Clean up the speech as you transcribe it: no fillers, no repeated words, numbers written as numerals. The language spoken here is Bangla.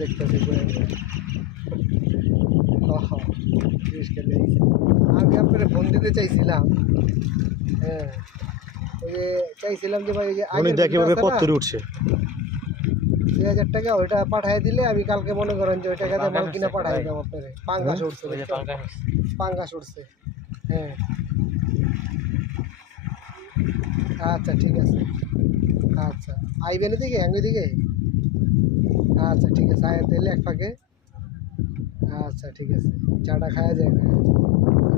দেখতেছি আমি আপনার ফোন দিতে চাইছিলাম। হ্যাঁ ওই যে চাইছিলাম যে ভাই ওই যে উনি দেখে ওভাবে পত্তরে উঠছে 2000 টাকা ওইটা পাঠিয়ে দিলে আমি কালকে মনে করেন যে ওই টাকাতে মাল কিনা পাঠিয়ে দিতাম আপনার। পাঙ্গাস উঠছে, পাঙ্গাস উঠছে। হ্যাঁ আচ্ছা ঠিক আছে। আচ্ছা আইবেন দিকে আঙ্গুই দিকে। আচ্ছা ঠিক আছে আয় তাহলে এক ফাঁকে। আচ্ছা ঠিক আছে চাটা খাওয়া যায় না।